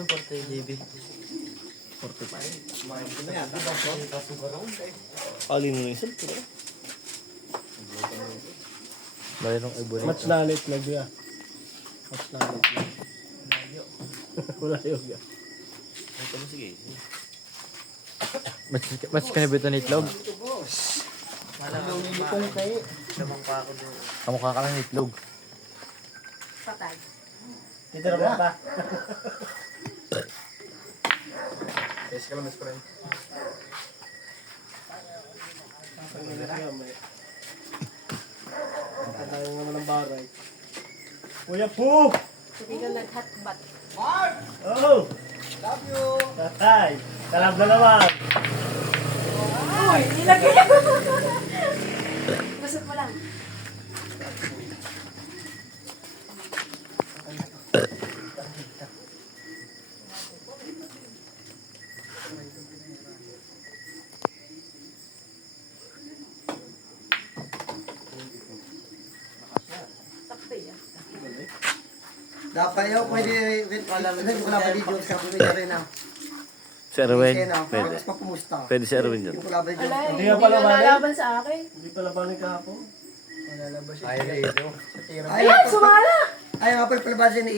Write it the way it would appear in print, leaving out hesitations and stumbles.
Anong porte, JB? 45. Alin mo na yung cellphone. Mayroong ibon. Match na ulit lang yan. Match na ulit lang. Wala yung yan. Ito mo sige. Match ka na ba ito na itlog? Lamang pa ako doon. Kamukha ka ng itlog. Patay. Dito na ba pa? Yes, ka lang, best friend. Tayo naman ng baray. Kuya Po! Hindi ka nag-hotbat. Oh! Love you! Tatay! Kalab na naman! Uy, nilagay ako. Busog mo lang. Sakto yan. Dapat yun, pwede rin, wala pa video sa pwede rin na. Si Erwin. Pwede. Pwede. Mas papumusta. Pwede si Erwin dyan. Yung wala pa video. Alay, Hindi hindi ka ka pala balik? nalaban sa akin. Hindi pala ba kahapon? Wala na ba siya? Ayaw na ito. Ayan, sumala! Ay, nga pala palabasin ni